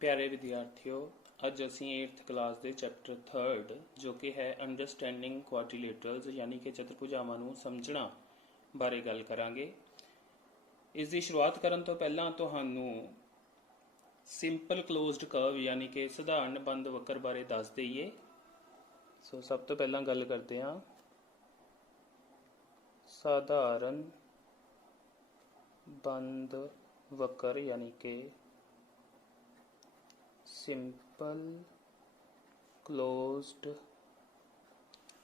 प्यारे विद्यार्थियों, अज असी 8th क्लास के चैप्टर 3rd जो कि है अंडरस्टैंडिंग क्वाड्रिलेटरल्स यानी कि चतुर्भुजावां नूं समझना बारे गल करांगे। इस दी शुरुआत करन तो पहलां तुहानूं सिंपल क्लोज्ड कर्व यानी कि सधारण बंद वक्र बारे दस दईए। सो सब तो पहलां गल करते हैं साधारण बंद वक्र यानी कि सिंपल क्लोज्ड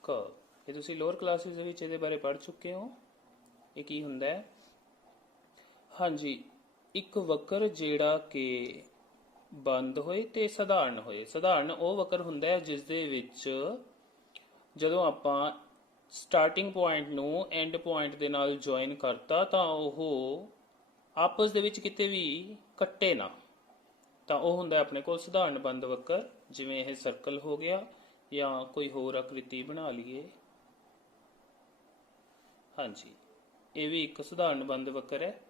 कर्व। ये तुसी लोअर क्लासिस विच इहदे बारे पढ़ चुके हो। ये की हुंदा है? हाँ जी, एक वक्र जिहड़ा कि बंद होए ते सधारण होए। सधारण वो वक्र हुंदा है जिस दे विच जदों आपां स्टार्टिंग पॉइंट नूं एंड पॉइंट दे नाल जॉइन करता तां ओह आपस दे विच किते भी कट्टे ना, ਤਾਂ ਉਹ ਹੁੰਦਾ ਆਪਣੇ ਕੋਲ ਸਧਾਰਨ ਬੰਦ ਵਕਰ। ਜਿਵੇਂ ਇਹ ਸਰਕਲ ਹੋ ਗਿਆ ਜਾਂ ਕੋਈ ਹੋਰ ਆਕ੍ਰਿਤੀ ਬਣਾ ਲਈਏ। ਹਾਂਜੀ, ਇਹ ਵੀ ਇੱਕ ਸਧਾਰਨ ਬੰਦ ਵਕਰ ਹੈ।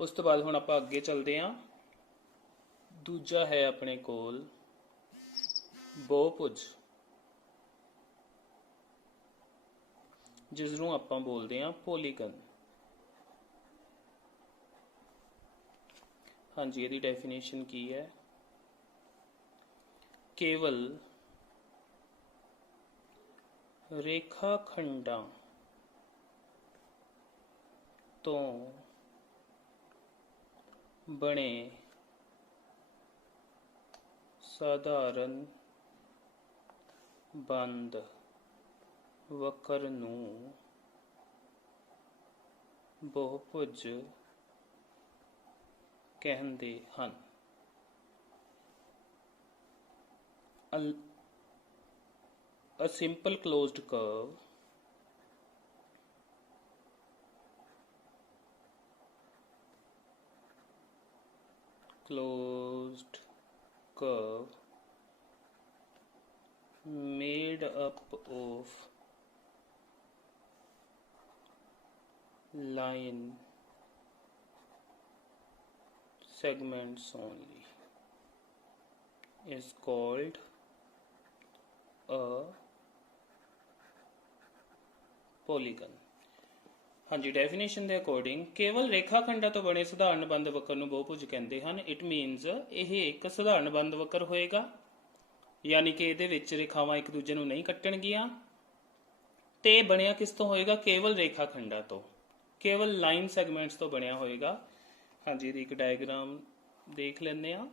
ਉਸ ਤੋਂ ਬਾਅਦ ਹੁਣ ਆਪਾਂ ਅੱਗੇ ਚੱਲਦੇ ਹਾਂ। ਦੂਜਾ ਹੈ ਆਪਣੇ ਕੋਲ ਬਹੁਭੁਜ, ਜਿਸ ਨੂੰ ਆਪਾਂ ਬੋਲਦੇ ਹਾਂ ਪੋਲੀਗਨ। हाँ जी, यदि डेफिनेशन की है, केवल रेखाखंडां तो बने साधारण बंद वक्र नूं बहुभुज कहते हैं। A simple closed curve made up of line segments only is called a polygon। हाँ जी, डेफिनेशन के अकॉर्डिंग केवल रेखाखंडा तो बने सधारण बंद वक्र नूं बहुभुज कहते हैं। इट मीनस यह एक सधारण बंद वक्र होएगा, यानी कि इहदे विच रेखावां एक दूजे नूं नहीं कट्टणगीਆਂ ते बनिया किस तो होएगा? केवल रेखाखंडा तो, केवल लाइन सैगमेंट्स तो बनिया होएगा। हाँ जी, एक डायग्राम देख लेने आ।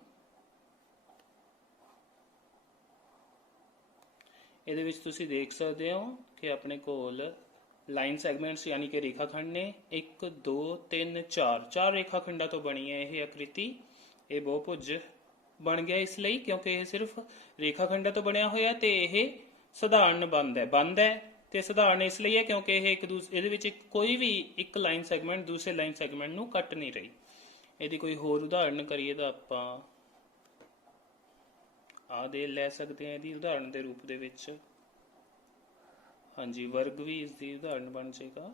ਇਹਦੇ ਵਿੱਚ ਤੁਸੀਂ ਦੇਖ ਸਕਦੇ ਹੋ ਕਿ ਆਪਣੇ ਕੋਲ ਲਾਈਨ ਸੈਗਮੈਂਟਸ यानी कि रेखाखंड ने 1 2 3 4 चार रेखाखंडा तो बनी है यह आकृति। ये बहुभुज बन गया इसलिए क्योंकि यह सिर्फ रेखाखंडा तो बनया होया ते यह सधारण बंद है ਤੇ ਸਧਾਰਨ ਇਸ ਲਈ ਹੈ क्योंकि ਇਹ ਇੱਕ ਦੂਸਰੇ ਇਹਦੇ ਵਿੱਚ ਕੋਈ ਵੀ ਇੱਕ ਲਾਈਨ ਸੈਗਮੈਂਟ ਦੂਸਰੇ ਲਾਈਨ ਸੈਗਮੈਂਟ ਨੂੰ ਕੱਟ ਨਹੀਂ ਰਹੀ। ਇਹਦੀ ਕੋਈ ਹੋਰ ਉਦਾਹਰਨ ਕਰੀਏ ਤਾਂ ਆਪਾਂ ਆ ਦੇ ਲੈ ਸਕਦੇ ਹਾਂ ਇਹਦੀ ਉਦਾਹਰਨ ਦੇ ਰੂਪ ਦੇ ਵਿੱਚ। ਹਾਂਜੀ, ਵਰਗ ਵੀ ਇਸ ਦੀ ਉਦਾਹਰਨ ਬਣ ਜਾਏਗਾ।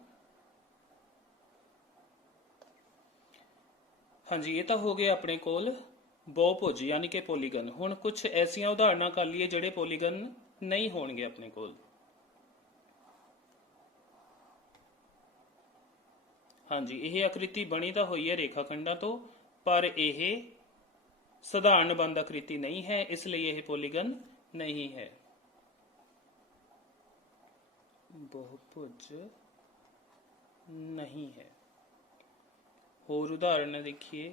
ਹਾਂਜੀ, ਇਹ ਤਾਂ ਹੋ ਗਏ ਆਪਣੇ ਕੋਲ ਬਹੁਭੁਜ यानी कि ਪੋਲੀਗਨ। ਹੁਣ ਕੁਝ ਐਸੀਆਂ ਉਦਾਹਰਨਾਂ ਕਰ ਲਈਏ ਜਿਹੜੇ ਪੋਲੀਗਨ ਨਹੀਂ ਹੋਣਗੇ ਆਪਣੇ ਕੋਲ। हाँ जी, यह आकृति बनी तो हुई है रेखाखंडा तो, पर यह साधारण बंद आकृति नहीं है, इसलिए यह पॉलीगन नहीं है। बहुभुज नहीं है। और उदाहरण देखिए।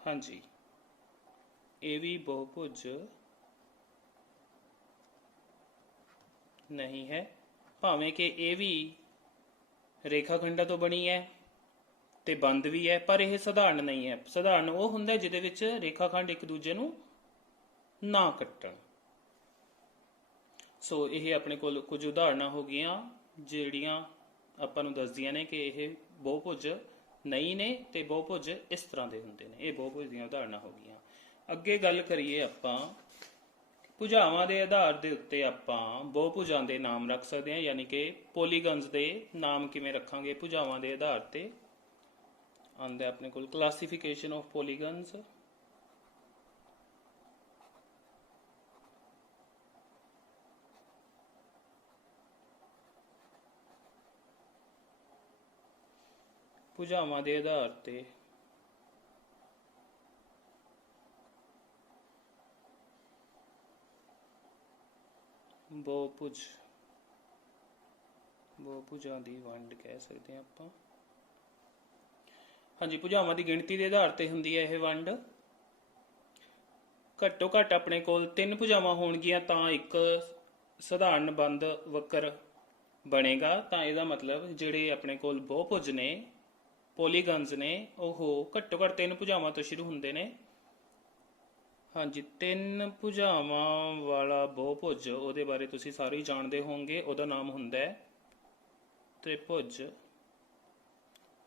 हाँ जी, ये भी बहुभुज नहीं है, भावें कि यह भी रेखाखंडा तो बनी है ते बंद भी है, पर यह सधारण नहीं है। सधारण वो हुंदा जिहदे विच रेखाखंड एक दूजे नूं ना कट्टण। सो यह अपने कोल कुछ उदाहरणां हो गईयां जिहड़ियां आपां नूं दसदियां ने कि यह बहुभुज नहीं ने ते बहुभुज इस तरह दे हुंदे ने। यह बहुभुज दीयां उदाहरणां हो गईयां। अगे गल करिए आपां ਭੁਜਾਵਾਂ ਦੇ ਆਧਾਰ ਦੇ ਉੱਤੇ ਆਪਾਂ ਬਹੁਭੁਜਾਂ ਦੇ ਨਾਮ ਰੱਖ ਸਕਦੇ ਹਾਂ, ਯਾਨੀ ਕਿ ਪੋਲੀਗਨਸ ਦੇ ਨਾਮ ਕਿਵੇਂ ਰੱਖਾਂਗੇ ਭੁਜਾਵਾਂ ਦੇ ਆਧਾਰ ਤੇ। आंदा अपने को क्लासिफिकेशन ऑफ पॉलीगन्स। ਭੁਜਾਵਾਂ ਦੇ ਆਧਾਰ ਤੇ ਬਹੁਭੁਜ ਬਹੁਭੁਜਾਂ ਦੀ ਵੰਡ ਕਹਿ ਸਕਦੇ ਹਾਂ ਆਪਾਂ। ਹਾਂਜੀ, ਭੁਜਾਵਾਂ ਦੀ ਗਿਣਤੀ ਦੇ ਆਧਾਰ ਤੇ ਹੁੰਦੀ ਹੈ ਇਹ ਵੰਡ। ਘੱਟੋ ਘੱਟ ਆਪਣੇ ਕੋਲ 3 ਭੁਜਾਵਾਂ ਹੋਣਗੀਆਂ ਤਾਂ ਇੱਕ ਸਧਾਰਨ ਬੰਦ ਵਕਰ ਬਣੇਗਾ। ਤਾਂ ਇਹਦਾ ਮਤਲਬ ਜਿਹੜੇ ਆਪਣੇ ਕੋਲ ਬਹੁਭੁਜ ਨੇ, ਪੋਲੀਗਨਸ ਨੇ, ਉਹ ਘੱਟੋ ਘੱਟ 3 ਭੁਜਾਵਾਂ ਤੋਂ ਸ਼ੁਰੂ ਹੁੰਦੇ ਨੇ। ਹਾਂਜੀ, 3 ਭੁਜਾਵਾਂ ਵਾਲਾ ਬਹੁਭੁਜ, ਉਹਦੇ ਬਾਰੇ ਤੁਸੀਂ ਸਾਰੇ ਹੀ ਜਾਣਦੇ ਹੋਵੋਗੇ। ਉਹਦਾ ਨਾਮ ਹੁੰਦਾ ਹੈ ਤ੍ਰਿਭੁਜ,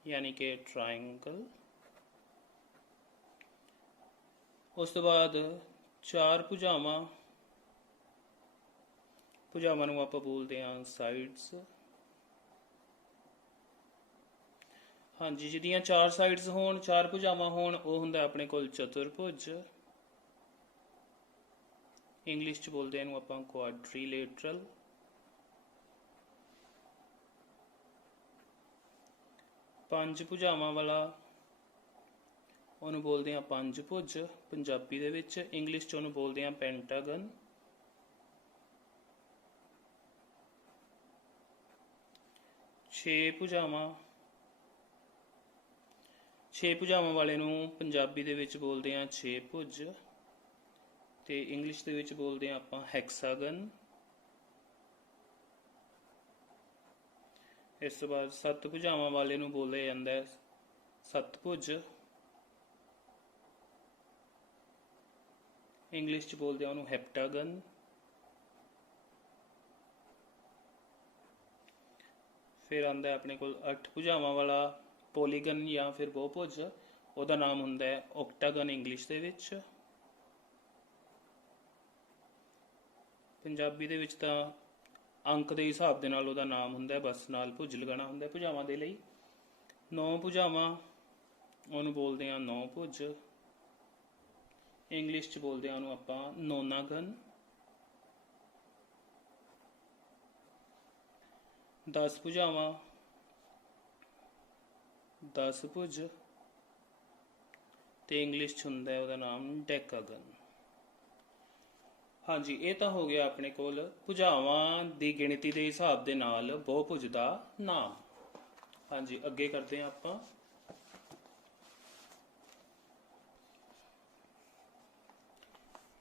ਯਾਨੀ ਕਿ ਟ੍ਰਾਇੰਗਲ। ਉਸ ਤੋਂ ਬਾਅਦ 4 ਭੁਜਾਵਾਂ ਨੂੰ ਆਪਾਂ ਬੋਲਦੇ ਹਾਂ ਸਾਈਡਸ। ਹਾਂਜੀ, ਜਿਹਦੀਆਂ 4 ਸਾਈਡਸ ਹੋਣ, 4 ਭੁਜਾਵਾਂ ਹੋਣ, ਉਹ ਹੁੰਦਾ ਆਪਣੇ ਕੋਲ ਚਤੁਰਭੁਜ। ਇੰਗਲਿਸ਼ ਚ ਬੋਲਦੇ ਇਹਨੂੰ ਆਪਾਂ ਕੁਆਡਰੀਲੇਟਰਲ। 5 ਭੁਜਾਵਾਂ ਵਾਲਾ ਉਹਨੂੰ ਬੋਲਦੇ ਹਾਂ ਪੰਜਭੁਜ ਪੰਜਾਬੀ ਦੇ ਵਿੱਚ। ਇੰਗਲਿਸ਼ ਚ ਉਹਨੂੰ ਬੋਲਦੇ ਹਾਂ ਪੈਂਟਾਗਨ। 6 ਭੁਜਾਵਾਂ ਵਾਲੇ ਨੂੰ ਪੰਜਾਬੀ ਦੇ ਵਿੱਚ ਬੋਲਦੇ ਹਾਂ 6 ਭੁਜ ਤੇ ਇੰਗਲਿਸ਼ ਦੇ ਵਿੱਚ ਬੋਲਦੇ ਹਾਂ ਆਪਾਂ ਹੈਕਸਾਗਨ। ਇਸ ਤੋਂ ਬਾਅਦ 7 ਭੁਜਾਵਾਂ ਵਾਲੇ ਨੂੰ ਬੋਲਿਆ ਜਾਂਦਾ ਹੈ ਸੱਤਭੁਜ। ਇੰਗਲਿਸ਼ ਚ ਬੋਲਦੇ ਆ ਉਹਨੂੰ ਹੈਪਟਾਗਨ। ਫਿਰ ਆਉਂਦਾ ਆਪਣੇ ਕੋਲ 8 ਭੁਜਾਵਾਂ ਵਾਲਾ ਪੋਲੀਗਨ ਜਾਂ ਫਿਰ ਬਹੁਭੁਜ। ਉਹਦਾ ਨਾਮ ਹੁੰਦਾ ਹੈ ਓਕਟਾਗਨ ਇੰਗਲਿਸ਼ ਦੇ ਵਿੱਚ। ਪੰਜਾਬੀ ਦੇ ਵਿੱਚ ਤਾਂ ਅੰਕ ਦੇ ਹਿਸਾਬ ਦੇ ਨਾਲ ਉਹਦਾ ਨਾਮ ਹੁੰਦਾ, ਬਸ ਨਾਲ ਭੁਜ ਲਗਾਉਣਾ ਹੁੰਦਾ ਭੁਜਾਵਾਂ ਦੇ ਲਈ। 9 ਭੁਜਾਵਾਂ ਉਹਨੂੰ ਬੋਲਦੇ ਆ 9 ਭੁਜ। ਇੰਗਲਿਸ਼ ਚ ਬੋਲਦੇ ਆ ਉਹਨੂੰ ਆਪਾਂ ਨੋਨਾਗਨ। 10 ਭੁਜਾਵਾਂ 10 ਭੁਜ ਤੇ ਇੰਗਲਿਸ਼ ਚ ਹੁੰਦਾ ਉਹਦਾ ਨਾਮ ਡੈਕਾਗਨ। ਹਾਂਜੀ, ਇਹ ਤਾਂ ਹੋ ਗਿਆ ਆਪਣੇ ਕੋਲ ਭੁਜਾਵਾਂ ਦੀ ਗਿਣਤੀ ਦੇ ਹਿਸਾਬ ਦੇ ਨਾਲ ਬਹੁਭੁਜ ਦਾ ਨਾਮ। ਹਾਂਜੀ, ਅੱਗੇ ਕਰਦੇ ਹਾਂ ਆਪਾਂ।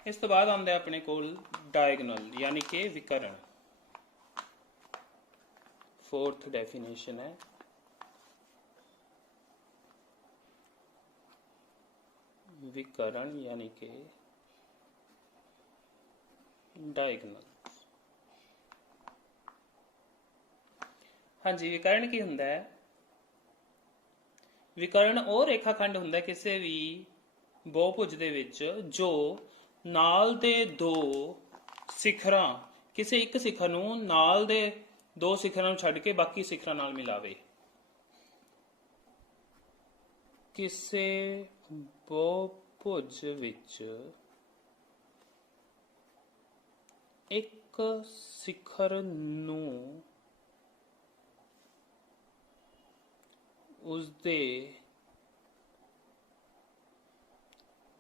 ਇਸ ਤੋਂ ਬਾਅਦ ਆਉਂਦਾ ਆਪਣੇ ਕੋਲ ਡਾਇਗਨਲ ਯਾਨੀ ਕਿ ਵਿਕਰਨ। 4th ਡੈਫੀਨੇਸ਼ਨ ਹੈ विकर्ण यानी कि डायगनल। हाँ जी, विकर्ण की हुंदा है? विकर्ण ਉਹ ਰੇਖਾਖੰਡ ਹੁੰਦਾ ਕਿਸੇ ਵੀ ਬਹੁਭੁਜ ਦੇ ਵਿੱਚ ਜੋ ਨਾਲ ਦੇ ਦੋ ਸਿਖਰਾਂ, ਕਿਸੇ ਇੱਕ ਸਿਖਰ ਨੂੰ ਨਾਲ ਦੇ ਦੋ ਸਿਖਰਾਂ ਨੂੰ ਛੱਡ ਕੇ ਬਾਕੀ ਸਿਖਰਾਂ ਨਾਲ ਮਿਲਾਵੇ। ਕਿਸੇ ਬਹੁਭੁਜ ਵਿੱਚ ਇੱਕ ਸਿਖਰ ਨੂੰ ਉਸਦੇ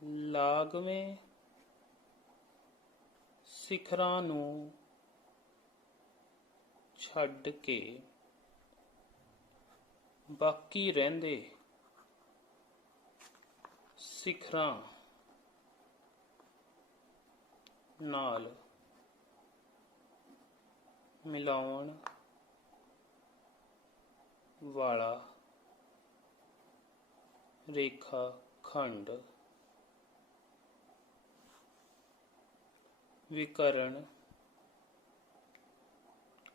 ਲਾਗਵੇਂ ਸਿਖਰਾਂ ਨੂੰ ਛੱਡ ਕੇ ਬਾਕੀ ਰਹਿੰਦੇ ਸਿਖਰਾਂ ਨਾਲ ਮਿਲਾਉਣ ਵਾਲਾ ਰੇਖਾ ਖੰਡ ਵਿਕਰਨ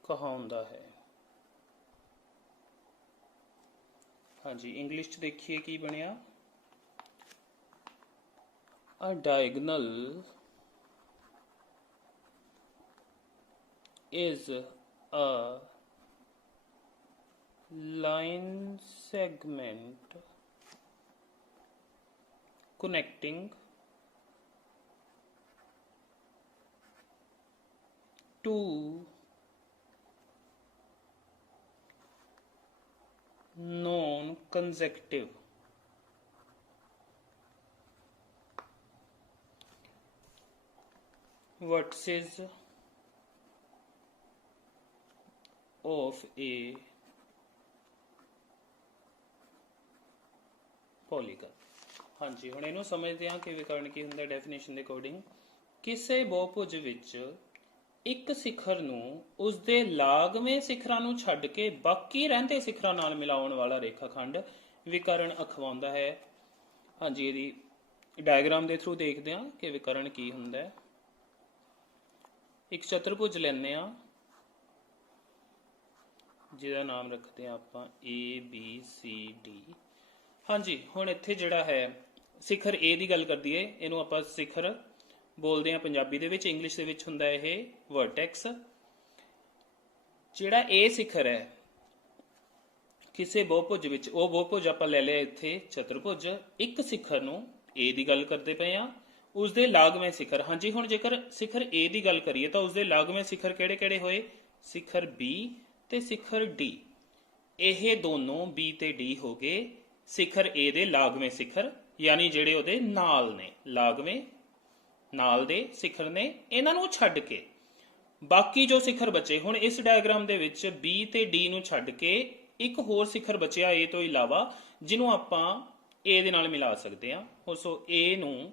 ਕਹਾਉਂਦਾ ਹੈ। ਹਾਂਜੀ, ਇੰਗਲਿਸ਼ ਚ ਦੇਖੀਏ ਕੀ ਬਣਿਆ। A diagonal is a line segment connecting two non-consecutive vertices of a polygon। ਹਾਂਜੀ, ਹੁਣ ਇਹਨੂੰ ਸਮਝਦੇ ਹਾਂ ਕਿ ਵਿਕਰਨ ਕੀ ਹੁੰਦਾ। ਡੈਫੀਨੇਸ਼ਨ ਦੇ ਅਕੋਰਡਿੰਗ, ਕਿਸੇ ਬਹੁਭੁਜ ਵਿੱਚ ਇੱਕ ਸਿਖਰ ਨੂੰ ਉਸਦੇ ਲਾਗਵੇਂ ਸਿਖਰਾਂ ਨੂੰ ਛੱਡ ਕੇ ਬਾਕੀ ਰਹਿੰਦੇ ਸਿਖਰਾਂ ਨਾਲ ਮਿਲਾਉਣ ਵਾਲਾ ਰੇਖਾਖੰਡ ਵਿਕਰਨ ਅਖਵਾਉਂਦਾ ਹੈ। ਹਾਂਜੀ, ਇਹਦੀ ਡਾਇਗਰਾਮ ਦੇ ਥਰੂ ਦੇਖਦੇ ਹਾਂ ਕਿ ਵਿਕਰਨ ਕੀ ਹੁੰਦਾ। ਇੱਕ ਚਤੁਰਭੁਜ ਲੈਂਦੇ ਹਾਂ ਜਿਹਦਾ ਨਾਮ ਰੱਖਦੇ ਹਾਂ ਆਪਾਂ ABCD। ਹਾਂਜੀ, ਹੁਣ ਇੱਥੇ ਜਿਹੜਾ ਹੈ ਸਿਖਰ A ਦੀ ਗੱਲ ਕਰਦੀ ਹੈ, ਇਹਨੂੰ ਆਪਾਂ ਸਿਖਰ ਬੋਲਦੇ ਹਾਂ ਪੰਜਾਬੀ ਦੇ ਵਿੱਚ, ਇੰਗਲਿਸ਼ ਦੇ ਵਿੱਚ ਹੁੰਦਾ ਇਹ ਵਰਟੈਕਸ। ਜਿਹੜਾ A ਸਿਖਰ ਹੈ ਕਿਸੇ ਬਹੁਭੁਜ ਵਿੱਚ, ਉਹ ਬਹੁਭੁਜ ਆਪਾਂ ਲੈ ਲਿਆ ਇੱਥੇ ਚਤੁਰਭੁਜ। ਇੱਕ ਸਿਖਰ ਨੂੰ A ਦੀ ਗੱਲ ਕਰਦੇ ਪਏ ਆ, ਉਸਦੇ ਲਾਗਵੇਂ ਸਿਖਰ। ਹਾਂਜੀ, ਹੁਣ ਜੇਕਰ ਸਿਖਰ A ਦੀ ਗੱਲ ਕਰੀਏ ਤਾਂ ਉਸਦੇ ਲਾਗਵੇਂ ਸਿਖਰ ਕਿਹੜੇ ਕਿਹੜੇ ਹੋਏ? ਸਿਖਰ B ਤੇ ਸਿਖਰ D। ਇਹ ਦੋਨੋਂ B ਤੇ D ਹੋ ਗਏ ਸਿਖਰ A ਦੇ ਲਾਗਵੇਂ ਸਿਖਰ, ਯਾਨੀ ਜਿਹੜੇ ਉਹਦੇ ਨਾਲ ਨੇ, ਲਾਗਵੇਂ ਨਾਲ ਦੇ ਸਿਖਰ ਨੇ। ਇਹਨਾਂ ਨੂੰ ਛੱਡ ਕੇ ਬਾਕੀ ਜੋ ਸਿਖਰ ਬਚੇ, ਹੁਣ ਇਸ ਡਾਇਗਰਾਮ ਦੇ ਵਿੱਚ B ਤੇ D ਨੂੰ ਛੱਡ ਕੇ ਇੱਕ ਹੋਰ ਸਿਖਰ ਬਚਿਆ A ਤੋਂ ਇਲਾਵਾ, ਜਿਹਨੂੰ ਆਪਾਂ A ਦੇ ਨਾਲ ਮਿਲਾ ਸਕਦੇ ਹਾਂ। ਸੋ A ਨੂੰ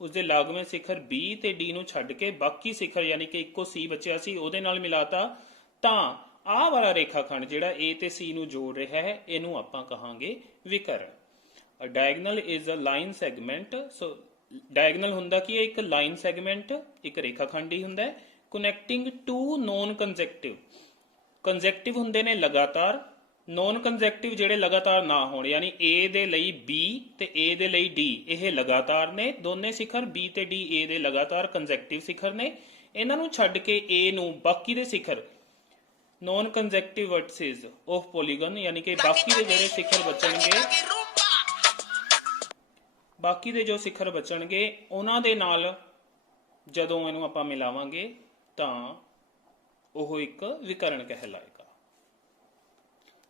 ਉਸਦੇ ਲਾਗਵੇਂ ਸਿਖਰ B ਤੇ D ਨੂੰ ਛੱਡ ਕੇ ਬਾਕੀ ਸਿਖਰ ਯਾਨੀ ਕਿ ਇੱਕੋ C ਬਚਿਆ ਸੀ ਉਹਦੇ ਨਾਲ ਮਿਲਾਤਾ, ਤਾਂ ਆਹ ਵਾਲਾ ਰੇਖਾਖੰਡ ਜਿਹੜਾ A ਤੇ C ਨੂੰ ਜੋੜ ਰਿਹਾ ਹੈ ਇਹਨੂੰ ਆਪਾਂ ਕਹਾਂਗੇ ਵਿਕਰਨ। Diagonal is a line segment. So diagonal ਹੁੰਦਾ ਕੀ ਹੈ? ਇੱਕ ਲਾਈਨ ਸੈਗਮੈਂਟ, ਇੱਕ ਰੇਖਾਖੰਡ ਹੀ ਹੁੰਦਾ। ਕਨੈਕਟਿੰਗ ਟੂ ਨੋਨ ਕੰਜੈਕਟਿਵ, ਕੰਜੈਕਟਿਵ ਹੁੰਦੇ ਨੇ ਲਗਾਤਾਰ, ਨੋਨ ਕੰਜੈਕਟਿਵ ਜਿਹੜੇ ਲਗਾਤਾਰ ਨਾ ਹੋਣ, ਯਾਨੀ A ਦੇ ਲਈ B ਤੇ A ਦੇ ਲਈ D, ਇਹ ਲਗਾਤਾਰ ਨੇ ਦੋਨੇ ਸਿਖਰ। B ਤੇ D A ਦੇ ਲਗਾਤਾਰ ਕੰਜੈਕਟਿਵ ਸਿਖਰ ਨੇ। ਇਹਨਾਂ ਨੂੰ ਛੱਡ ਕੇ A ਨੂੰ ਬਾਕੀ ਦੇ ਸਿਖਰ ਨੋਨ ਕੰਜੈਕਟਿਵ ਵਰਟਿਸਿਸ ਆਫ ਪੋਲੀਗਨ, ਯਾਨੀ ਕਿ ਬਾਕੀ ਦੇ ਜਿਹੜੇ ਸਿਖਰ ਬਚਣਗੇ, ਬਾਕੀ ਦੇ ਜੋ ਸਿਖਰ ਬਚਣਗੇ ਉਹਨਾਂ ਦੇ ਨਾਲ ਜਦੋਂ ਇਹਨੂੰ ਆਪਾਂ ਮਿਲਾਵਾਂਗੇ ਤਾਂ ਉਹ ਇੱਕ ਵਿਕਰਨ ਕਹਿਲਾਏਗਾ।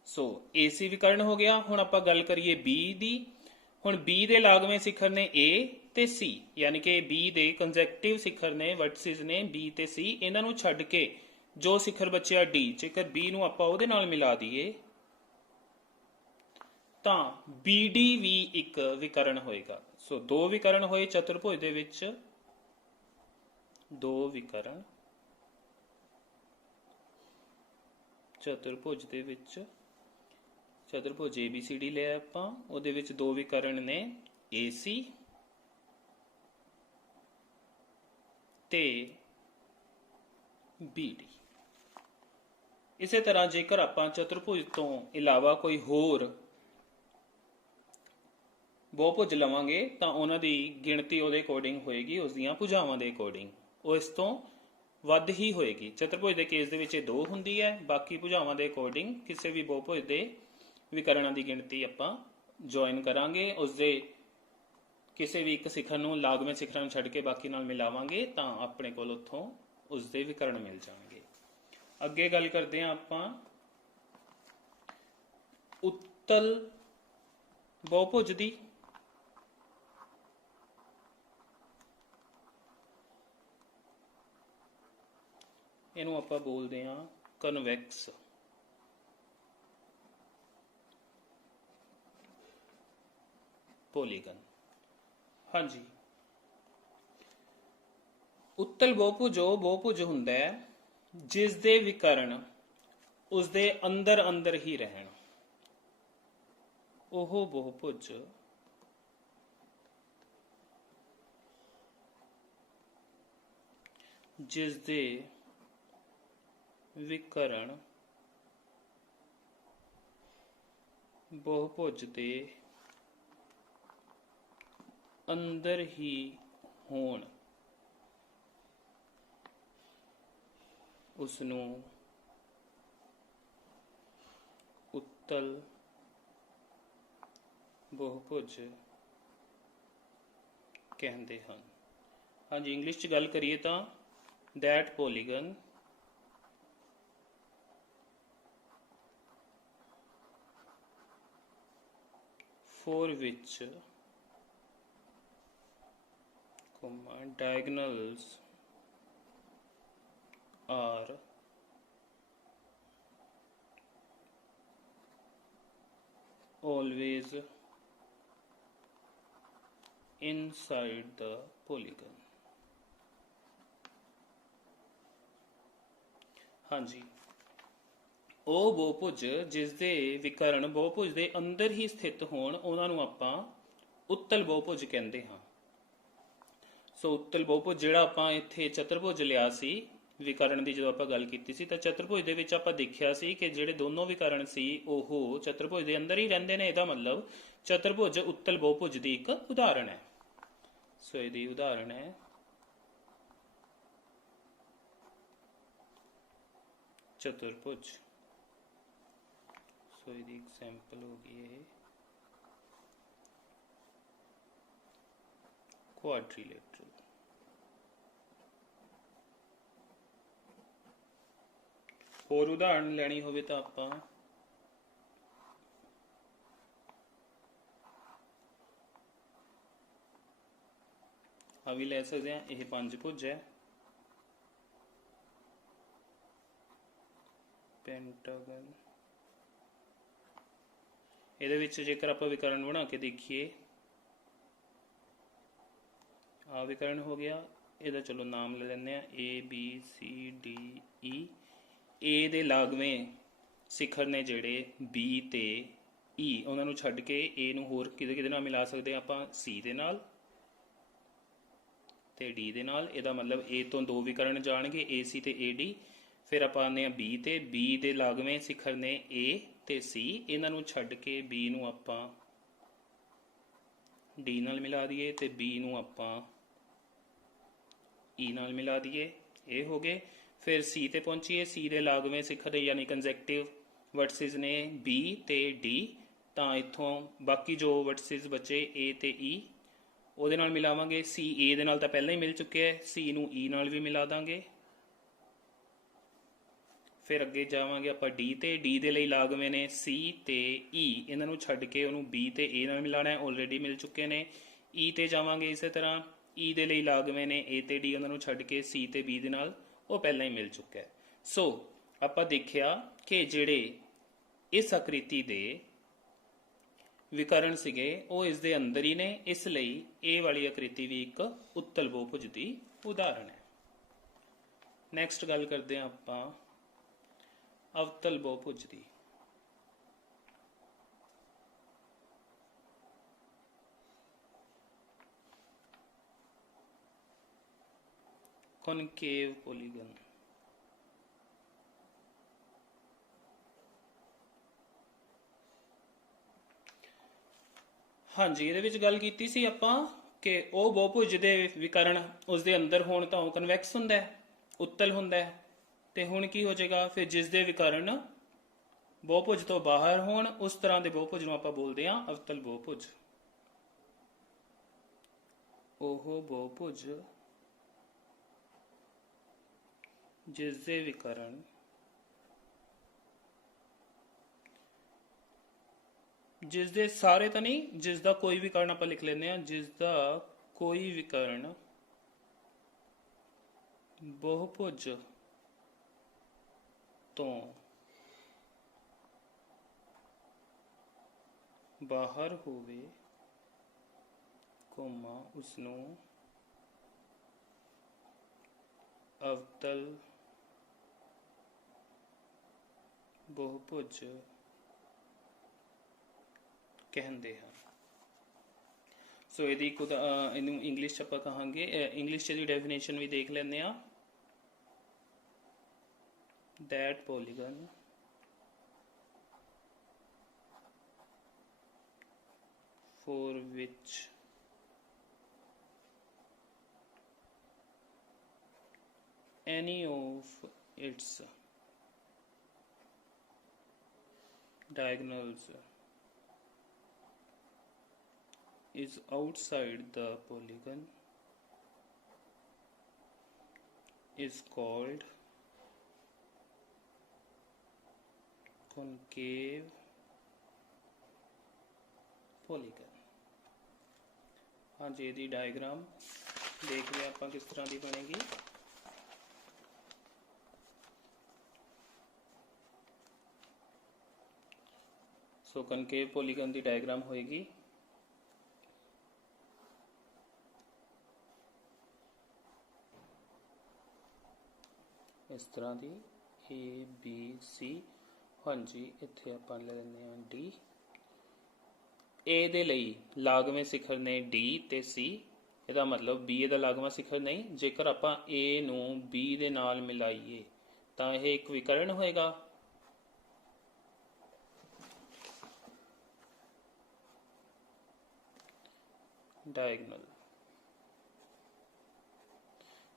ਸੋ AC ਵਿਕਰਨ ਹੋ ਗਿਆ। ਹੁਣ ਆਪਾਂ ਗੱਲ ਕਰੀਏ B ਦੀ। ਹੁਣ B ਦੇ ਲਾਗਵੇਂ ਸਿਖਰ ਨੇ A ਤੇ C, ਯਾਨੀ ਕਿ B ਦੇ ਕੰਜੈਕਟਿਵ ਸਿਖਰ ਨੇ, ਵਰਟਿਸਿਸ ਨੇ B ਤੇ C। ਇਹਨਾਂ ਨੂੰ ਛੱਡ ਕੇ ਜੋ ਸਿਖਰ ਬਚਿਆ D, ਜੇਕਰ B ਨੂੰ ਆਪਾਂ ਉਹਦੇ ਨਾਲ ਮਿਲਾ ਦਈਏ ਤਾਂ BD ਵੀ ਇੱਕ ਵਿਕਰਨ ਹੋਏਗਾ। ਸੋ ਦੋ ਵਿਕਰਨ ਹੋਏ ਚਤੁਰਭੁਜ ਦੇ ਵਿੱਚ, ਦੋ ਵਿਕਰਨ ਚਤੁਰਭੁਜ ਦੇ ਵਿੱਚ। ਚਤੁਰਭੁਜ ABCD ਲਿਆ ਆਪਾਂ, ਉਹਦੇ ਵਿੱਚ ਦੋ ਵਿਕਰਨ ਨੇ AC ਤੇ BD। ਇਸੇ ਤਰ੍ਹਾਂ ਜੇਕਰ ਆਪਾਂ ਚਤੁਰਭੁਜ ਤੋਂ ਇਲਾਵਾ ਕੋਈ ਹੋਰ ਬਹੁਭੁਜ ਲਵਾਂਗੇ ਤਾਂ ਉਹਨਾਂ ਦੀ ਗਿਣਤੀ ਉਹਦੇ ਅਕੋਰਡਿੰਗ ਹੋਏਗੀ, ਉਸ ਦੀਆਂ ਭੁਜਾਵਾਂ ਦੇ ਅਕੋਰਡਿੰਗ ਉਹ ਇਸ ਤੋਂ ਵੱਧ ਹੀ ਹੋਏਗੀ। ਚਤੁਰਭੁਜ ਦੇ ਕੇਸ ਦੇ ਵਿੱਚ ਇਹ 2 ਹੁੰਦੀ ਹੈ, ਬਾਕੀ ਭੁਜਾਵਾਂ ਦੇ ਅਕੋਰਡਿੰਗ ਕਿਸੇ ਵੀ ਬਹੁਭੁਜ ਦੇ ਵਿਕਰਨਾਂ ਦੀ ਗਿਣਤੀ ਆਪਾਂ ਜੁਆਇਨ ਕਰਾਂਗੇ। ਉਸਦੇ ਕਿਸੇ ਵੀ ਇੱਕ ਸਿਖਰ ਨੂੰ ਲਾਗਵੇਂ ਸਿਖਰਾਂ ਨੂੰ ਛੱਡ ਕੇ ਬਾਕੀ ਨਾਲ ਮਿਲਾਵਾਂਗੇ ਤਾਂ ਆਪਣੇ ਕੋਲ ਉੱਥੋਂ ਉਸਦੇ ਵਿਕਰਨ ਮਿਲ ਜਾਣਗੇ। ਅੱਗੇ ਗੱਲ ਕਰਦੇ ਹਾਂ ਆਪਾਂ ਉੱਤਲ ਬਹੁਭੁਜ ਦੀ। ਇਹਨੂੰ ਆਪਾਂ ਬੋਲਦੇ ਹਾਂ ਕਨਵੈਕਸ ਪੋਲੀਗਨ। ਹਾਂਜੀ, ਉੱਤਲ ਬਹੁਭੁਜ ਉਹ ਬਹੁਭੁਜ ਹੁੰਦਾ ਹੈ ਜਿਸ ਦੇ ਵਿਕਰਨ ਉਸਦੇ ਅੰਦਰ ਅੰਦਰ ਹੀ ਰਹਿਣ। ਉਹ ਬਹੁਭੁਜ ਜਿਸ ਦੇ ਵਿਕਰਨ ਬਹੁਭੁਜ ਦੇ ਅੰਦਰ ਹੀ ਹੋਣ, ਉਸ ਨੂੰ ਉੱਤਲ ਬਹੁਭੁਜ ਕਹਿੰਦੇ ਹਨ। ਹਾਂਜੀ, ਇੰਗਲਿਸ਼ 'ਚ ਗੱਲ ਕਰੀਏ ਤਾਂ that polygon for which diagonals are always inside the polygon। ਹਾਂਜੀ, ਉਹ ਬਹੁਭੁਜ ਜਿਸ ਦੇ ਵਿਕਰਨ ਬਹੁਭੁਜ ਦੇ ਅੰਦਰ ਹੀ ਸਥਿਤ ਹੋਣ ਉਹਨਾਂ ਨੂੰ ਆਪਾਂ ਉੱਤਲ ਬਹੁਭੁਜ ਕਹਿੰਦੇ ਹਾਂ। ਸੋ ਉੱਤਲ ਬਹੁਭੁਜ ਜਿਹੜਾ ਆਪਾਂ ਇੱਥੇ ਚਤੁਰਭੁਜ ਲਿਆ ਸੀ ਵਿਕਰਨ ਦੀ, ਜਦੋਂ ਆਪਾਂ ਗੱਲ ਕੀਤੀ ਸੀ ਤਾਂ ਚਤੁਰਭੁਜ ਦੇ ਵਿੱਚ ਆਪਾਂ ਦੇਖਿਆ ਸੀ ਕਿ ਜਿਹੜੇ ਦੋਨੋਂ ਵਿਕਰਨ ਸੀ ਉਹ ਚਤੁਰਭੁਜ ਦੇ ਅੰਦਰ ਹੀ ਰਹਿੰਦੇ ਨੇ। ਇਹਦਾ ਮਤਲਬ ਚਤੁਰਭੁਜ ਉੱਤਲ ਬਹੁਭੁਜ ਦੀ ਇੱਕ ਉਦਾਹਰਣ ਹੈ। ਸੋ ਇਹਦੀ ਉਦਾਹਰਣ ਹੈ ਚਤੁਰਭੁਜ। ਸੋ ਇਹਦੀ ਐਗਜ਼ਾਮਪਲ ਹੋ ਗਈ ਇਹ ਕੁਆਡਰੀਲੇਟਰਲ। ਹੋਰ ਉਦਾਹਰਣ ਲੈਣੀ ਹੋਵੇ ਤਾਂ ਆਪਾਂ ਆ ਵੀ ਲੈ ਸਕਦੇ ਹਾਂ। ਇਹ ਪੰਜਭੁਜ ਹੈ, ਪੈਂਟਾਗਨ। ਇਹਦੇ ਵਿੱਚ ਜੇਕਰ ਆਪਾਂ ਵਿਕਰਨ ਬਣਾ ਕੇ ਦੇਖੀਏ, ਆ ਵਿਕਰਨ ਹੋ ਗਿਆ। ਇਹਦਾ ਚਲੋ ਨਾਮ ਲੈ ਲੈਂਦੇ ਆ ABCDE। ਏ ਦੇ ਲਾਗਵੇਂ ਸਿਖਰ ਨੇ ਜਿਹੜੇ B ਤੇ E, ਉਹਨਾਂ ਨੂੰ ਛੱਡ ਕੇ ਏ ਨੂੰ ਹੋਰ ਕਿਹਦੇ ਨਾਲ ਮਿਲਾ ਸਕਦੇ ਆ ਆਪਾਂ? C ਦੇ ਨਾਲ ਤੇ D ਦੇ ਨਾਲ। ਇਹਦਾ ਮਤਲਬ A ਤੋਂ ਦੋ ਵਿਕਰਨ ਜਾਣਗੇ, AC ਤੇ AD। ਫਿਰ ਆਪਾਂ ਆਉਂਦੇ ਹਾਂ B ਤੇ B ਦੇ ਲਾਗਵੇਂ ਸਿਖਰ ਨੇ A ਤੇ C, ਇਹਨਾਂ ਨੂੰ ਛੱਡ ਕੇ B ਨੂੰ ਆਪਾਂ D ਨਾਲ ਮਿਲਾ ਦਈਏ ਤੇ B ਨੂੰ ਆਪਾਂ E ਨਾਲ ਮਿਲਾ ਦਈਏ। ਇਹ ਹੋ ਗਏ। ਫਿਰ C ਤੇ ਪਹੁੰਚੀਏ। C ਦੇ ਲਾਗਵੇਂ ਸਿਖਰ ਯਾਨੀ ਕੰਜੈਕਟਿਵ ਵਰਟਸਿਸ ਨੇ B ਤੇ D, ਤਾਂ ਇੱਥੋਂ ਬਾਕੀ ਜੋ ਵਰਟਸਿਸ ਬਚੇ A ਤੇ E ਉਹਦੇ ਨਾਲ ਮਿਲਾਵਾਂਗੇ। C A ਦੇ ਨਾਲ ਤਾਂ ਪਹਿਲਾਂ ਹੀ ਮਿਲ ਚੁੱਕਿਆ ਹੈ, C ਨੂੰ E ਨਾਲ ਵੀ ਮਿਲਾ ਦਾਂਗੇ। ਫਿਰ ਅੱਗੇ ਜਾਵਾਂਗੇ ਆਪਾਂ D ਤੇ। D ਦੇ ਲਈ ਲਾਗਵੇਂ ਨੇ C ਤੇ E, ਇਹਨਾਂ ਨੂੰ ਛੱਡ ਕੇ ਉਹਨੂੰ B ਤੇ A ਨਾਲ ਮਿਲਾਣਾ ਹੈ, ਆਲਰੇਡੀ ਮਿਲ ਚੁੱਕੇ ਨੇ। E ਤੇ ਜਾਵਾਂਗੇ ਇਸੇ ਤਰ੍ਹਾਂ। E ਦੇ ਲਈ ਲਾਗਵੇਂ ਨੇ A ਤੇ D, ਉਹਨਾਂ ਨੂੰ ਛੱਡ ਕੇ C ਤੇ B ਦੇ ਨਾਲ, ਉਹ ਪਹਿਲਾਂ ਹੀ ਮਿਲ ਚੁੱਕਾ ਹੈ। ਸੋ ਆਪਾਂ ਦੇਖਿਆ ਕਿ ਜਿਹੜੇ ਇਸ ਆਕ੍ਰਿਤੀ ਦੇ ਵਿਕਰਨ ਸੀਗੇ ਉਹ ਇਸ ਦੇ ਅੰਦਰ ਹੀ ਨੇ, ਇਸ ਲਈ ਇਹ ਵਾਲੀ ਆਕ੍ਰਿਤੀ ਵੀ ਇੱਕ ਉੱਤਲ ਬਹੁਭੁਜ ਦੀ ਉਦਾਹਰਣ ਹੈ। ਨੈਕਸਟ ਗੱਲ ਕਰਦੇ ਹਾਂ ਆਪਾਂ ਅਵਤਲ ਬਹੁਭੁਜ ਦੀ। ਕਨਕੇਵ ਪੋਲੀਗਨ। ਹਾਂਜੀ, ਇਹਦੇ ਵਿੱਚ ਗੱਲ ਕੀਤੀ ਸੀ ਆਪਾਂ ਕਿ ਉਹ ਬਹੁਭੁਜ ਦੇ ਵਿਕਰਨ ਉਸ ਦੇ ਅੰਦਰ ਹੋਣ ਤਾਂ ਉਹ ਕਨਵੈਕਸ ਹੁੰਦਾ ਹੈ, ਉੱਤਲ ਹੁੰਦਾ ਹੈ। ਤੇ ਹੁਣ ਕੀ ਹੋ ਜਾਏਗਾ? ਫਿਰ ਜਿਸ ਦੇ ਵਿਕਰਨ ਬਹੁਭੁਜ ਤੋਂ ਬਾਹਰ ਹੋਣ ਉਸ ਤਰ੍ਹਾਂ ਦੇ ਬਹੁਭੁਜ ਨੂੰ ਆਪਾਂ ਬੋਲਦੇ ਹਾਂ ਅਵਤਲ ਬਹੁਭੁਜ। ਉਹ ਬਹੁਭੁਜ ਜਿਸ ਦੇ ਵਿਕਰਨ ਜਿਸ ਦੇ ਸਾਰੇ ਤਾਂ ਨਹੀਂ, ਜਿਸ ਦਾ ਕੋਈ ਵਿਕਰਨ ਆਪਾਂ ਲਿਖ ਲੈਂਦੇ ਹਾਂ, ਜਿਸ ਦਾ ਕੋਈ ਵਿਕਰਨ ਬਹੁਭੁਜ ਤੋਂ ਬਾਹਰ ਹੋਵੇ, ਉਸਨੂੰ ਅਵਤਲ ਬਹੁਭੁਜ ਕਹਿੰਦੇ ਹਨ। ਸੋ ਇਹਦੀ ਇਹਨੂੰ ਇੰਗਲਿਸ਼ 'ਚ ਆਪਾਂ ਕਹਾਂਗੇ, ਇੰਗਲਿਸ਼ 'ਚ ਇਹਦੀ ਡੈਫੀਨੇਸ਼ਨ ਵੀ ਦੇਖ ਲੈਂਦੇ ਹਾਂ। that polygon for which any of its diagonals is outside the polygon is called concave polygon। हाँ जी, ਇਹਦੀ ਡਾਇਗਰਾਮ ਦੇਖ ਲਿਆ ਆਪਾਂ ਕਿਸ ਤਰ੍ਹਾਂ ਦੀ ਬਣੇਗੀ। ਸੋ ਕਨਕੇਵ ਪੋਲੀਗਨ ਦੀ ਡਾਇਗਰਾਮ ਹੋਏਗੀ ਇਸ ਤਰ੍ਹਾਂ ਦੀ A B C। हाँ जी, ਇੱਥੇ ਆਪਾਂ ਲੈ ਲੈਂਦੇ ਹਾਂ D। A ਦੇ ਲਈ ਲਾਗਵੇਂ ਸਿਖਰ ਨੇ D ਤੇ C। ਇਹਦਾ ਮਤਲਬ B ਦਾ ਲਾਗਵਾਂ ਸਿਖਰ ਨਹੀਂ। ਜੇਕਰ ਆਪਾਂ A ਨੂੰ B ਦੇ ਨਾਲ ਮਿਲਾਈਏ ਤਾਂ ਇਹ ਇੱਕ ਵਿਕਰਨ ਹੋਏਗਾ। ਡਾਇਗਨਲ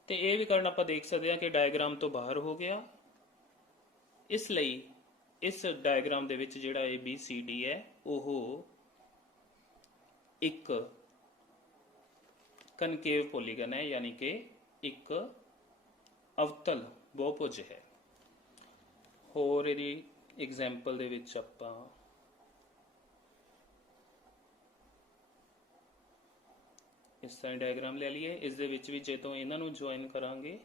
ਤੇ ਇਹ ਵਿਕਰਨ ਆਪਾਂ ਦੇਖ ਸਕਦੇ ਹਾਂ ਕਿ ਡਾਇਗਰਾਮ ਤੋਂ ਬਾਹਰ ਹੋ ਗਿਆ। ਇਸ ਲਈ ਇਸ ਡਾਇਗਰਾਮ ਦੇ ਵਿੱਚ ਜਿਹੜਾ ABCD ਹੈ ਉਹ ਇੱਕ ਕਨਕੇਵ ਪੋਲੀਗਨ ਹੈ, ਯਾਨੀ ਕਿ ਇੱਕ ਅਵਤਲ ਬਹੁਭੁਜ ਹੈ। ਹੋਰ ਇਹਦੀ ਐਗਜ਼ਾਮਪਲ ਦੇ ਵਿੱਚ ਆਪਾਂ ਇਸ ਤਰ੍ਹਾਂ ਡਾਇਗਰਾਮ ਲੈ ਲਈਏ। ਇਸ ਦੇ ਵਿੱਚ ਵੀ ਜਦੋਂ ਇਹਨਾਂ ਨੂੰ ਜੁਆਇਨ ਕਰਾਂਗੇ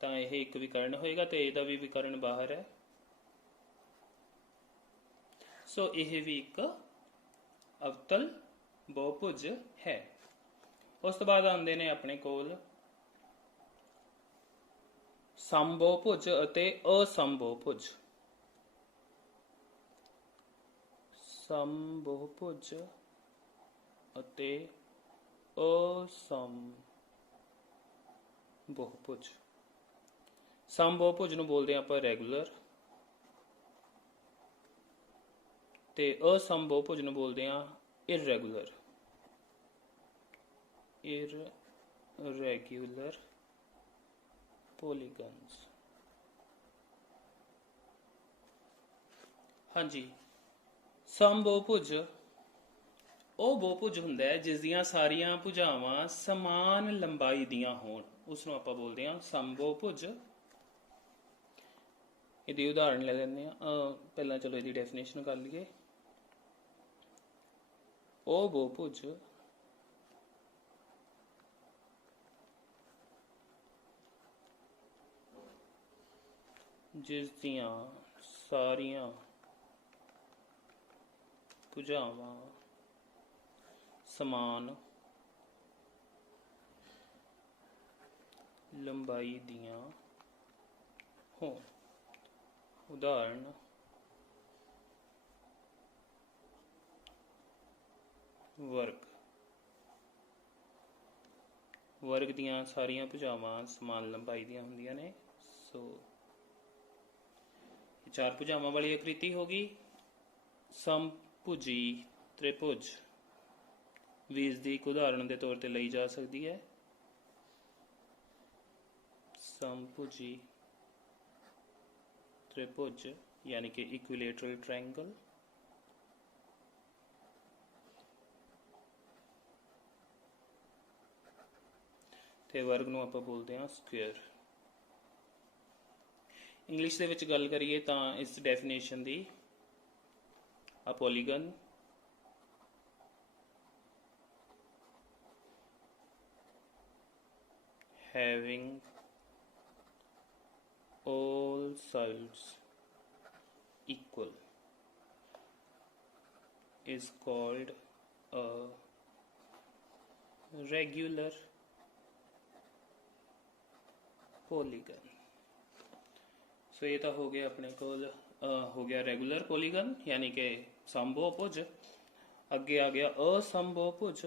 ਤਾਂ ਇਹ ਇੱਕ ਵਿਕਰਨ ਹੋਏਗਾ ਤੇ ਇਹਦਾ ਵੀ ਵਿਕਰਨ ਬਾਹਰ ਹੈ। ਸੋ ਇਹ ਵੀ ਇੱਕ ਅਵਤਲ ਬਹੁਭੁਜ ਹੈ। ਉਸ ਤੋਂ ਬਾਅਦ ਆਉਂਦੇ ਨੇ ਆਪਣੇ ਕੋਲ ਸਮਬਹੁਭੁਜ ਅਤੇ ਅਸਮਬਹੁਭੁਜ। ਸਮਬਹੁਭੁਜ ਅਤੇ ਅਸਮਬਹੁਭੁਜ। ਸਮਬਹੁਭੁਜ ਨੂੰ ਬੋਲਦੇ ਹਾਂ ਆਪਾਂ ਰੈਗੂਲਰ ਤੇ ਅਸਮਬਹੁਭੁਜ ਨੂੰ ਬੋਲਦੇ ਹਾਂ ਇਰਰੈਗੂਲਰ। irregular polygons। ਹਾਂਜੀ, ਸਮਬਹੁਭੁਜ ਉਹ ਬਹੁਭੁਜ ਹੁੰਦਾ ਹੈ ਜਿਸ ਦੀਆਂ ਸਾਰੀਆਂ ਭੁਜਾਵਾਂ ਸਮਾਨ ਲੰਬਾਈ ਦੀਆਂ ਹੋਣ, ਉਸ ਨੂੰ ਆਪਾਂ ਬੋਲਦੇ ਹਾਂ ਸਮਬਹੁਭੁਜ। ਇਹਦੀ ਉਦਾਹਰਨ ਲੈ ਲੈਂਦੇ ਹਾਂ। ਪਹਿਲਾਂ ਚਲੋ ਇਹਦੀ ਡੈਫੀਨੇਸ਼ਨ ਕਰ ਲਈਏ। ਉਹ ਬਹੁਭੁਜ ਜਿਸ ਦੀਆਂ ਸਾਰੀਆਂ ਭੁਜਾਵਾਂ ਸਮਾਨ ਲੰਬਾਈ ਦੀਆਂ ਹੋਣ। ਉਦਾਹਰਨ ਵਰਗ। ਵਰਗ ਦੀਆਂ ਸਾਰੀਆਂ ਭੁਜਾਵਾਂ ਸਮਾਨ ਲੰਬਾਈ ਦੀਆਂ ਹੁੰਦੀਆਂ ਨੇ। ਸੋ ਚਾਰ ਭੁਜਾਵਾਂ ਵਾਲੀ ਆਕ੍ਰਿਤੀ ਹੋ ਗਈ। ਸਮਭੁਜੀ ਤ੍ਰਿਭੁਜ ਵੀ ਇਸ ਦੀ ਇੱਕ ਉਦਾਹਰਨ ਦੇ ਤੌਰ ਤੇ ਲਈ ਜਾ ਸਕਦੀ ਹੈ। ਸਮਭੁਜੀ ਤ੍ਰਿਭੁਜ ਯਾਨੀ ਕਿ ਇਕੁਇਲੇਟਰਲ ਟ੍ਰਾਇੰਗਲ। ਤੇ ਵਰਗ ਨੂੰ ਆਪਾਂ ਬੋਲਦੇ ਹਾਂ ਸਕੁਅਰ। ਇੰਗਲਿਸ਼ ਦੇ ਵਿੱਚ ਗੱਲ ਕਰੀਏ ਤਾਂ ਇਸ definition the a polygon having all sides equal is called a regular polygon। सो ये तो हो गया अपने को हो गया रेगुलर पॉलीगन यानी कि समबहुभुज। अगे आ गया असमबहुभुज।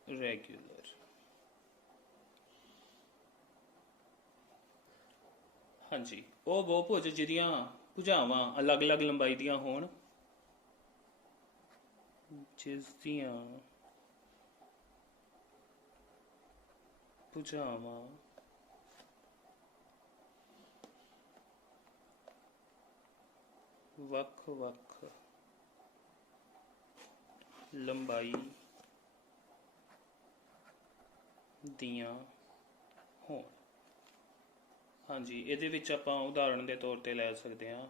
इररेगुलर। हाँ जी, वो बहुभुज जिहदियां भुजावां अलग अलग लंबाई दियां होण, जिस दियां भुजावां ਵੱਖ ਵੱਖ ਲੰਬਾਈ ਦੀਆਂ ਹੋਣ। ਹਾਂਜੀ, ਇਹਦੇ ਵਿੱਚ ਆਪਾਂ ਉਦਾਹਰਣ ਦੇ ਤੌਰ ਤੇ ਲੈ ਸਕਦੇ ਹਾਂ।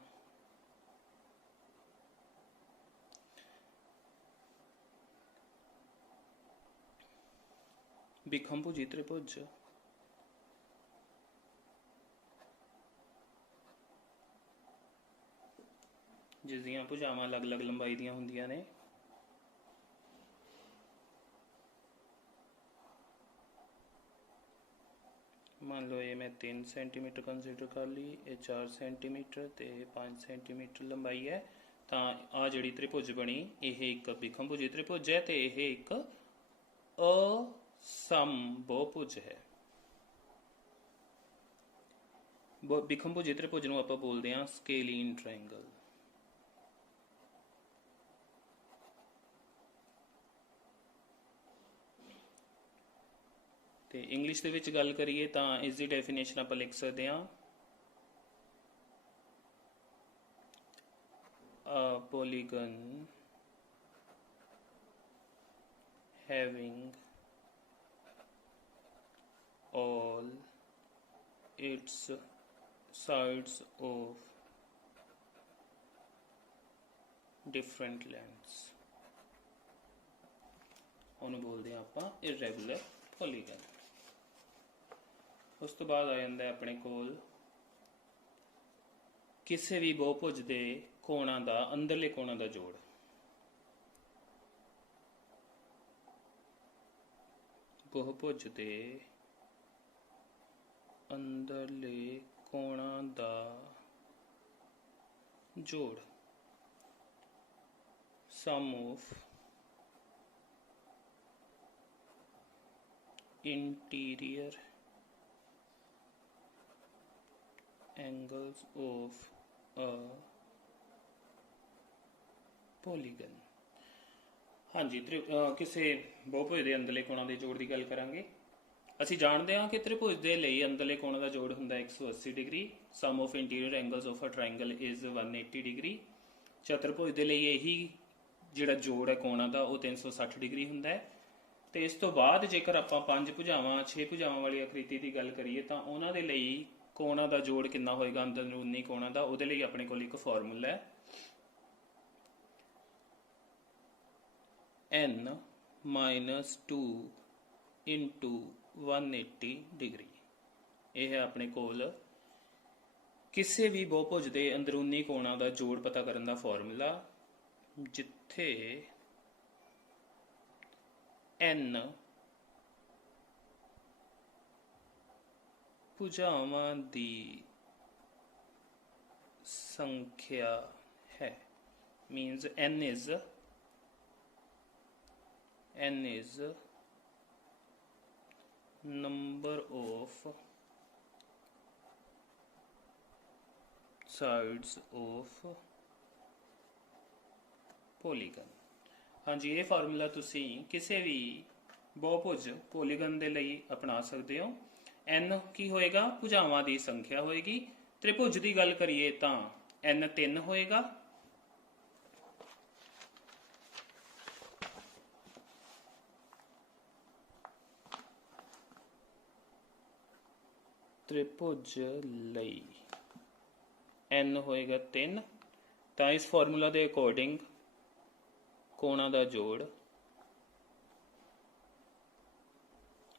ਬਿਖੰਭੁਜੀ ਤ੍ਰਿਭੁਜ ਜਿਸ ਦੀਆਂ ਭੁਜਾਵਾਂ ਅਲੱਗ-ਅਲੱਗ ਲੰਬਾਈ ਦੀਆਂ ਹੁੰਦੀਆਂ ਨੇ। मान लो ये मैं 3 सेंटीमीटर कंसीडर कर ली, ये 4 सेंटीमीटर तो 5 सेंटीमीटर लंबाई है। तो आ जिहड़ी त्रिभुज बनी यह एक बिखंभुजी त्रिभुज है, तो यह एक असमबहुभुज है। बिखंभुजी त्रिभुज नूं आपां बोलदे हां स्केलीन ट्रायंगल। ਤੇ ਇੰਗਲਿਸ਼ ਦੇ ਵਿੱਚ ਗੱਲ ਕਰੀਏ ਤਾਂ ਇਸ ਦੀ ਡੈਫੀਨੇਸ਼ਨ ਆਪਾਂ ਲਿਖ ਸਕਦੇ ਹਾਂ a polygon having all its sides of different lengths ਉਹਨੂੰ ਬੋਲਦੇ ਹਾਂ ਆਪਾਂ irregular polygon। ਉਸ ਤੋਂ ਬਾਅਦ ਆ ਜਾਂਦਾ ਆਪਣੇ ਕੋਲ ਕਿਸੇ ਵੀ ਬਹੁਭੁਜ ਦੇ ਕੋਣਾਂ ਦਾ ਅੰਦਰਲੇ ਕੋਣਾਂ ਦਾ ਜੋੜ। ਬਹੁਭੁਜ ਦੇ ਅੰਦਰਲੇ ਕੋਣਾਂ ਦਾ ਜੋੜ sum of interior angles of a polygon। हाँ जी, किसी बहुभुज के अंदरले कोणों के जोड़ की गल करांगे। ਅਸੀਂ ਜਾਣਦੇ ਹਾਂ ਕਿ ਤ੍ਰਿਭੁਜ ਦੇ ਲਈ ਅੰਦਰਲੇ ਕੋਣ ਦਾ ਜੋੜ ਹੁੰਦਾ 180 degree. Sum of interior angles of a triangle is 180 degree. ਚਤੁਰਭੁਜ ਦੇ ਲਈ ਇਹੀ ਜਿਹੜਾ ਜੋੜ ਹੈ ਕੋਣਾਂ ਦਾ ਉਹ 360 ਡਿਗਰੀ ਹੁੰਦਾ ਹੈ। ਤੇ ਇਸ ਤੋਂ ਬਾਅਦ ਜੇਕਰ ਆਪਾਂ 5 ਭੁਜਾਵਾਂ 6 ਭੁਜਾਵਾਂ ਵਾਲੀ ਆਕ੍ਰਿਤੀ ਦੀ ਗੱਲ ਕਰੀਏ ਤਾਂ ਉਹਨਾਂ ਦੇ ਲਈ ਕੋਣਾਂ ਦਾ ਜੋੜ ਕਿੰਨਾ ਹੋਏਗਾ ਅੰਦਰੂਨੀ ਕੋਣਾਂ ਦਾ। ਉਹਦੇ ਲਈ ਆਪਣੇ ਕੋਲ ਇੱਕ ਫਾਰਮੂਲਾ ਹੈ n-2 into 180 डिग्री। यह है अपने कोल किसी भी बहुभुज के अंदरूनी कोणों का जोड़ पता करने का फॉर्मूला, जिथे n भुजावां दी संख्या है। Means n is number of sides of polygon। हाँ जी, ये फार्मूला तुसी किसी भी बहुभुज पॉलीगन दे लई अपना सकते हो। n की होएगा भुजावां दी संख्या होएगी। त्रिभुज की गल करिए तो n 3 होएगा। त्रिभुज लई n होएगा 3। तो इस फॉर्मूला के अकॉर्डिंग कोणों का जोड़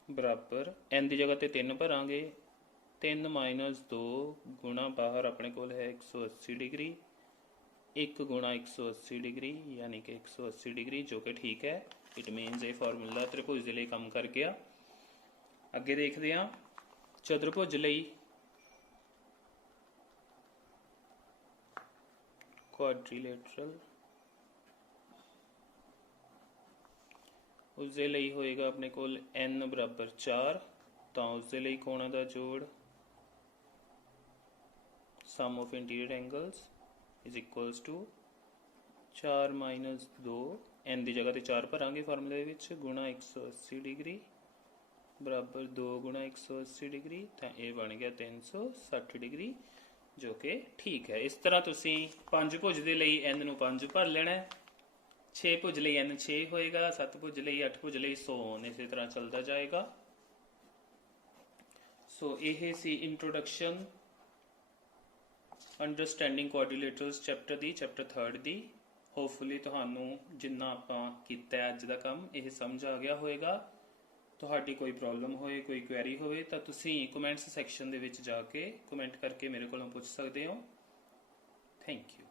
बराबर n की जगह ते 3 भरांगे। 3 - 2 गुणा बाहर अपने कोल है 180 डिग्री। 1 गुणा 180 डिग्री यानी कि 180 डिग्री, जो कि ठीक है। इट मीनस ये फॉर्मूला त्रिभुज के लिए काम कर गया। अगे देखते हैं चतुर्भुज ਲਈ क्वाड्रिलेटरल। उसके लिए होएगा अपने कोल n बराबर 4। तो उसके लिए कोणों का जोड़ sum of interior angles is equals to 4 - 2 n की जगह 4 भरांगे फार्मूले विच गुणा 180 डिग्री बराबर 2 गुणा 180 डिग्री। तो यह बन गया 360 डिग्री, ਜੋ ਕਿ ਠੀਕ ਹੈ। ਇਸ ਤਰ੍ਹਾਂ ਤੁਸੀਂ 5 ਭੁਜ ਦੇ ਲਈ n ਨੂੰ 5 ਭਰ ਲੈਣਾ ਹੈ, 6 ਭੁਜ ਲਈ n 6 ਹੋਏਗਾ, 7 ਭੁਜ ਲਈ 8 ਭੁਜ ਲਈ so on, ਇਸੇ ਤਰ੍ਹਾਂ ਚੱਲਦਾ ਜਾਏਗਾ। ਸੋ ਇਹ ਸੀ ਇੰਟਰੋਡਕਸ਼ਨ ਅੰਡਰਸਟੈਂਡਿੰਗ ਕੁਆਡਰੀਲੇਟਰਲਸ ਚੈਪਟਰ ਦੀ, ਚੈਪਟਰ 3 ਦੀ। ਹੋਪਫੁਲੀ ਤੁਹਾਨੂੰ ਜਿੰਨਾ ਆਪਾਂ ਕੀਤਾ ਅੱਜ ਦਾ ਕੰਮ ਇਹ ਸਮਝ ਆ ਗਿਆ ਹੋਵੇਗਾ। ਤੁਹਾਡੀ ਕੋਈ ਪ੍ਰੋਬਲਮ ਹੋਏ, ਕੋਈ ਕੁਐਰੀ ਹੋਵੇ ਤਾਂ ਤੁਸੀਂ ਕਮੈਂਟਸ ਸੈਕਸ਼ਨ ਦੇ ਵਿੱਚ ਜਾ ਕੇ ਕਮੈਂਟ ਕਰਕੇ ਮੇਰੇ ਕੋਲੋਂ ਪੁੱਛ ਸਕਦੇ ਹੋ। Thank you.